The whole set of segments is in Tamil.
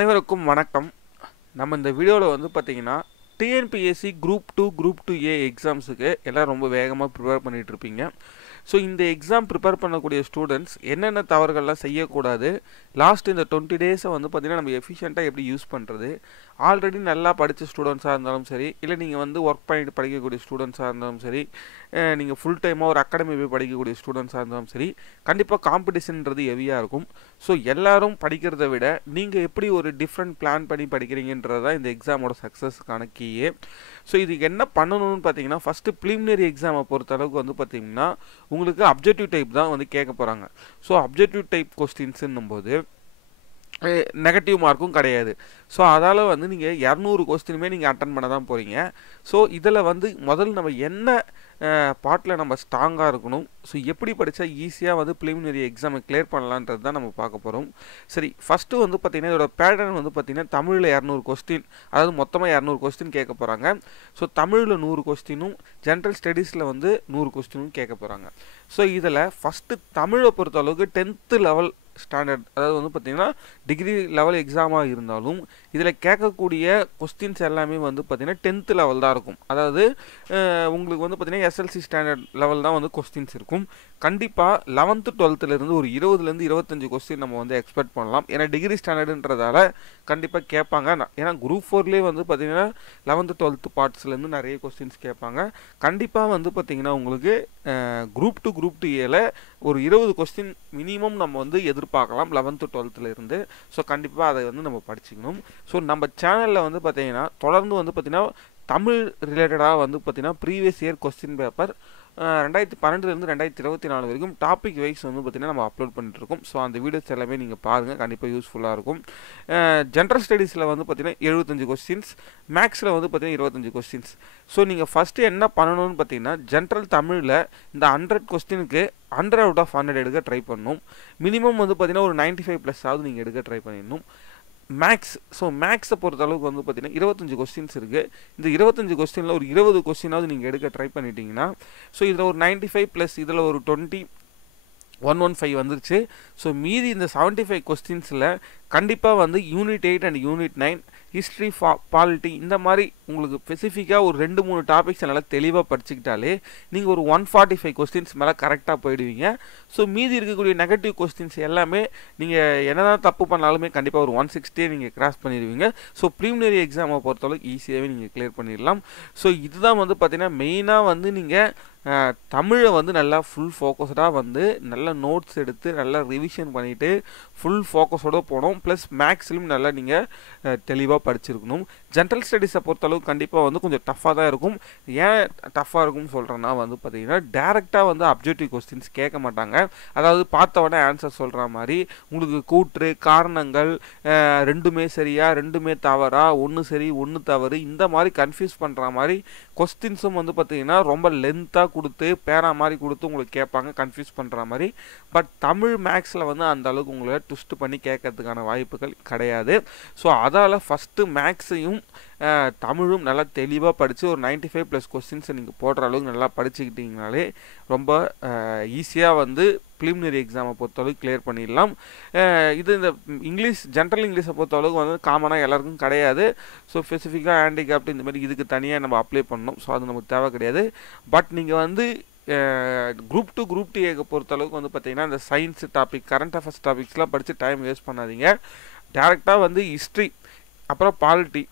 அனைவருக்கும் வணக்கம். நம்ம இந்த வீடியோவில் வந்து பார்த்தீங்கன்னா டிஎன்பிஎஸ்சி குரூப் 2 குரூப் 2A எக்ஸாம்ஸுக்கு எல்லாம் ரொம்ப வேகமாக ப்ரிப்பேர் பண்ணிகிட்டு இருப்பீங்க. ஸோ இந்த எக்ஸாம் ப்ரிப்பேர் பண்ணக்கூடிய ஸ்டூடெண்ட்ஸ் என்னென்ன தவறுகள்லாம் செய்யக்கூடாது, லாஸ்ட் இந்த 20 டேஸை வந்து பார்த்திங்கன்னா நம்ம எஃபிஷியண்ட்டாக எப்படி யூஸ் பண்ணுறது, ஆல்ரெடி நல்லா படித்த ஸ்டூடெண்ட்ஸாக இருந்தாலும் சரி, இல்லை நீங்கள் வந்து ஒர்க் பண்ணிட்டு படிக்கக்கூடிய ஸ்டூடெண்ட்ஸாக இருந்தாலும் சரி, நீங்கள் ஃபுல் டைமாக ஒரு அகாடமி போய் படிக்கக்கூடிய ஸ்டூடெண்ட்ஸாக இருந்தாலும் சரி, கண்டிப்பாக காம்படிஷன்ன்றது ஹெவியாக இருக்கும். ஸோ எல்லாரும் படிக்கிறத விட நீங்கள் எப்படி ஒரு டிஃப்ரெண்ட் பிளான் பண்ணி படிக்கிறீங்கன்றது தான் இந்த எக்ஸாமோட சக்ஸஸ்க்கான கீயே. ஸோ இதுக்கு என்ன பண்ணணும்னு பார்த்தீங்கன்னா, ஃபஸ்ட்டு ப்ரிலிமினரி எக்ஸாமை பொறுத்த அளவுக்கு வந்து பார்த்திங்கன்னா உங்களுக்கு அப்ஜெக்டிவ் டைப் தான் வந்து கேட்க போகிறாங்க. ஸோ அப்ஜெக்டிவ் டைப் கொஸ்டின்ஸுன்னும் போது நெகட்டிவ் மார்க்கும் கிடையாது. ஸோ அதால் வந்து நீங்கள் 200 கொஸ்டினுமே நீங்கள் அட்டன் பண்ண தான் போகிறீங்க. ஸோ இதில் வந்து முதல்ல நம்ம என்ன பார்ட்டில் நம்ம ஸ்ட்ராங்காக இருக்கணும், ஸோ எப்படி படித்தா ஈஸியாக வந்து ப்ரிலிமினரி எக்ஸாமை கிளியர் பண்ணலான்றது தான் நம்ம பார்க்க போகிறோம். சரி, ஃபஸ்ட்டு வந்து பார்த்திங்கன்னா இதோட பேட்டர்ன் வந்து பார்த்திங்கன்னா தமிழில் 200 கொஸ்டின், அதாவது மொத்தமாக 200 கொஸ்டின் கேட்க போகிறாங்க. ஸோ தமிழில் 100 கொஸ்டினும் ஜென்ரல் ஸ்டடீஸில் வந்து 100 கொஸ்டினும் கேட்க போகிறாங்க. ஸோ இதில் ஃபஸ்ட்டு தமிழை பொறுத்த அளவுக்கு 10th லெவல் ஸ்டாண்டர்ட், அதாவது வந்து பார்த்திங்கன்னா டிகிரி லெவல் எக்ஸாமாக இருந்தாலும் இதில் கேட்கக்கூடிய கொஸ்டின்ஸ் எல்லாமே வந்து பார்த்திங்கன்னா 10th லெவல் தான் இருக்கும். அதாவது உங்களுக்கு வந்து பார்த்திங்கன்னா எஸ்எல்சி ஸ்டாண்டர்ட் லெவல் தான் வந்து கொஸ்டின்ஸ் இருக்கும். கண்டிப்பாக 11th 12th ஒரு 20லேருந்து 25 கொஸ்டின் நம்ம வந்து எக்ஸ்பெக்ட் பண்ணலாம். ஏன்னா டிகிரி ஸ்டாண்டர்டுன்றதால கண்டிப்பாக கேட்பாங்க. ஏன்னா குரூப் 4லேயே வந்து பார்த்திங்கன்னா 11th 12th பார்ட்ஸ்லேருந்து நிறைய கொஸ்டின்ஸ் கேட்பாங்க. கண்டிப்பாக வந்து பார்த்திங்கன்னா உங்களுக்கு குரூப் 2 குரூப் 2Aல ஒரு 20 கொஸ்டின் மினிமம் நம்ம வந்து எதிர்பார்க்கலாம் 11th 12th இருந்து. ஸோ கண்டிப்பாக அதை வந்து நம்ம படிச்சுக்கணும். ஸோ நம்ம சேனலில் வந்து பார்த்திங்கன்னா தொடர்ந்து வந்து பார்த்திங்கன்னா தமிழ் ரிலேட்டடாக வந்து பார்த்திங்கன்னா ப்ரீவியஸ் இயர் கொஸ்டின் பேப்பர் 2012லேருந்து 2024 வரைக்கும் டாபிக் வைஸ் வந்து பார்த்திங்கன்னா நம்ம அப்லோட் பண்ணிட்டுருக்கோம். ஸோ அந்த வீடியோஸ் எல்லாமே நீங்கள் பாருங்கள், கண்டிப்பாக யூஸ்ஃபுல்லாக இருக்கும். ஜென்ரல் ஸ்டடீஸில் வந்து பார்த்திங்கன்னா 75 கொஸ்டின்ஸ், மேக்ஸில் வந்து பார்த்திங்கன்னா 25 கொஸ்டின்ஸ். ஸோ நீங்கள் ஃபஸ்ட்டு என்ன பண்ணணும்னு பார்த்தீங்கன்னா, ஜென்ரல் தமிழில் இந்த 100 கொஸ்டினுக்கு 100 out of 100 எடுக்க ட்ரை பண்ணணும். மினிமம் வந்து பார்த்திங்கன்னா ஒரு 95+ ஆகுது நீங்கள் எடுக்க ட்ரை பண்ணிடணும். மேக்ஸ், ஸோ மேக்ஸை பொறுத்த அளவுக்கு வந்து பார்த்திங்கன்னா 25 கொஸ்டின்ஸ் இருக்குது. இந்த 25 கொஸ்டினில் ஒரு 20 கொஸ்டினாவது நீங்கள் எடுக்க ட்ரை பண்ணிட்டீங்கன்னா, ஸோ இதில் ஒரு 95+ இதில் ஒரு 115 வந்துருச்சு. ஸோ மீதி இந்த 75 கொஸ்டின்ஸில் கண்டிப்பாக வந்து unit 8 and unit 9 history, polity இந்த மாதிரி உங்களுக்கு ஸ்பெசிஃபிக்காக ஒரு 2-3 டாபிக்ஸ் நல்லா தெளிவாக படிச்சுக்கிட்டாலே நீங்கள் ஒரு 145 கொஸ்டின்ஸ் மேலே கரெக்டாக போயிடுவீங்க. ஸோ மீதி இருக்கக்கூடிய நெகட்டிவ் கொஸ்டின்ஸ் எல்லாமே நீங்கள் என்ன தான் தப்பு பண்ணாலுமே கண்டிப்பாக ஒரு 160 நீங்கள் கிராஸ் பண்ணிடுவீங்க. ஸோ ப்ரிலிமினரி எக்ஸாமை பொறுத்தளவுக்கு ஈஸியாகவே நீங்கள் கிளியர் பண்ணிடலாம். ஸோ இதுதான் வந்து பார்த்திங்கன்னா மெயினாக வந்து நீங்கள் தமிழை வந்து நல்லா ஃபுல் ஃபோக்கஸ்டாக வந்து நல்லா நோட்ஸ் எடுத்து நல்லா ரிவிஷன் பண்ணிவிட்டு ஃபுல் ஃபோக்கஸோடு போகணும். ப்ளஸ் மேக்ஸ்லையும் நல்லா நீங்கள் தெளிவாக படிச்சிருக்கணும். ஜென்ரல் ஸ்டடீஸை பொறுத்தளவுக்கு கண்டிப்பாக வந்து கொஞ்சம் டஃப்பாக தான் இருக்கும். ஏன் டஃப்பாக இருக்கும்னு சொல்கிறேன்னா வந்து பார்த்திங்கன்னா டேரெக்டாக வந்து அப்ஜெக்டிவ் கொஸ்டின்ஸ் கேட்க மாட்டாங்க. அதாவது பார்த்த உடனே ஆன்சர் சொல்கிற மாதிரி உங்களுக்கு கூற்று, காரணங்கள், ரெண்டுமே சரியா, ரெண்டுமே தவறா, ஒன்று சரி ஒன்று தவறு, இந்த மாதிரி கன்ஃபியூஸ் பண்ணுற மாதிரி கொஸ்டின்ஸும் வந்து பார்த்திங்கன்னா ரொம்ப லென்த்தாக கொடுத்து பேரா மாதிரி கொடுத்து உங்களுக்கு கேட்பாங்க, கன்ஃபியூஸ் பண்ணுற மாதிரி. பட் தமிழ் மேக்ஸில் வந்து அந்த அளவுக்கு உங்களை ட்விஸ்ட் பண்ணி கேட்கறதுக்கான வாய்ப்புகள் கிடையாது. ஸோ அதால் ஃபஸ்ட்டு மேக்ஸையும் தமிழும் நல்லா தெளிவாக படித்து ஒரு 95+ கொஸ்டின்ஸை நீங்கள் போடுற அளவுக்கு நல்லா படிச்சுக்கிட்டிங்கனாலே ரொம்ப ஈஸியாக வந்து ப்ரிலிமினரி எக்ஸாமை பொறுத்தளவுக்கு கிளியர் பண்ணிடலாம். இது இந்த இங்கிலீஷ், ஜென்ரல் இங்கிலீஷை பொறுத்தளவுக்கு வந்து காமனாக எல்லாருக்கும் கிடையாது. ஸோ ஸ்பெசிஃபிக்காக ஹேண்டிகேப்ட் இந்த மாதிரி இதுக்கு தனியாக நம்ம அப்ளை பண்ணணும். ஸோ அது நமக்கு தேவை கிடையாது. பட் நீங்கள் வந்து குரூப் 2 குரூப் 2A பொறுத்தளவுக்கு வந்து பார்த்திங்கன்னா இந்த சயின்ஸ் டாபிக், கரண்ட் அஃபேர்ஸ் டாபிக்ஸ்லாம் படித்து டைம் வேஸ்ட் பண்ணாதீங்க. டேரெக்டாக வந்து ஹிஸ்ட்ரி, அப்புறம் பாலிட்டி,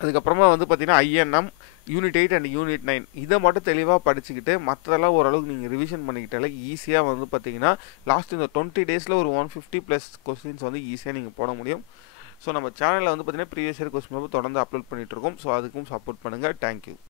அதுக்கப்புறமா வந்து பார்த்திங்கன்னா ஐஎன்எம், யூனிட் 8 அண்ட் யூனிட் 9 இதை மட்டும் தெளிவாக படிச்சுக்கிட்டு மற்றதெல்லாம் ஓரளவுக்கு நீங்கள் ரிவிஷன் பண்ணிக்கிட்டாலே ஈஸியாக வந்து பார்த்திங்கன்னா லாஸ்ட் இந்த 20 டேஸில் ஒரு 150+ கொஸ்டின்ஸ் வந்து ஈஸியாக நீங்கள் போட முடியும். ஸோ நம்ம சேனலில் வந்து பார்த்திங்கன்னா ப்ரீவியஸ் இயர் கொஸ்டின் பேப்பர் தொடர்ந்து அப்லோட் பண்ணிகிட்ருக்கோம். ஸோ அதுக்கும் சப்போர்ட் பண்ணுங்கள். தேங்க்யூ.